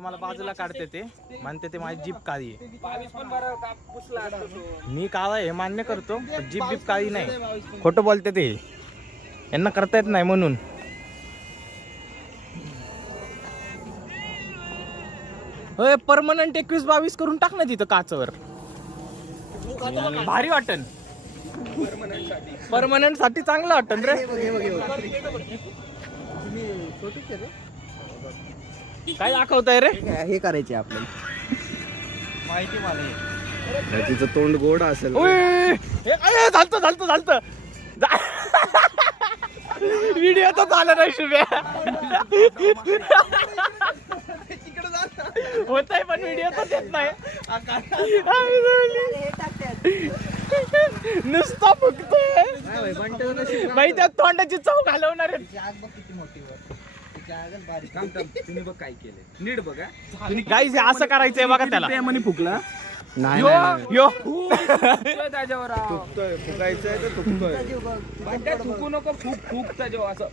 मला बाजूला काढते ते म्हणते ते माझी जीप काळी आहे. मी काळा आहे मान्य करतो, जीप बीप काळी नाही. खोटं बोलते ते, यांना करता येत नाही म्हणून. परमनंट 21-22 करून टाक ना तिथं काचवर, भारी वाटन. परमनंट साठी चांगलं वाटन रे. काय दाखवताय रे? हे करायचे आपल्याला माहिती मला. तिचं तोंड गोड असेल. झालत व्हिडिओ तर झाला नाही शुभ्या. होत आहे पण व्हिडिओ तर येत नाही. नुसता फुकतोय बाई, त्या तोंडाची चव घालवणार काय केलं नीट बघा. गाईज असं करायचंय बघा त्याला. प्रेमाने फुकला नाही यो त्याच्यावर फुकायचंय तर फुकतोय. थुकू नको, फुक फुक त्याच्यावर असं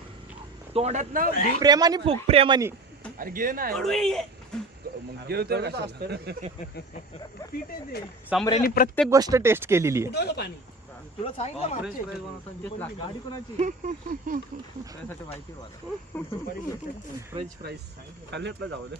तोंडात ना. प्रेमाने फुक, प्रेमाने. अरे घे ना मग गिळतोय का? सम्राटनी प्रत्येक गोष्ट टेस्ट केलेली आहे. तुला सांगितलं फ्रेंच फ्राईज खाल्लेत जाऊ दे.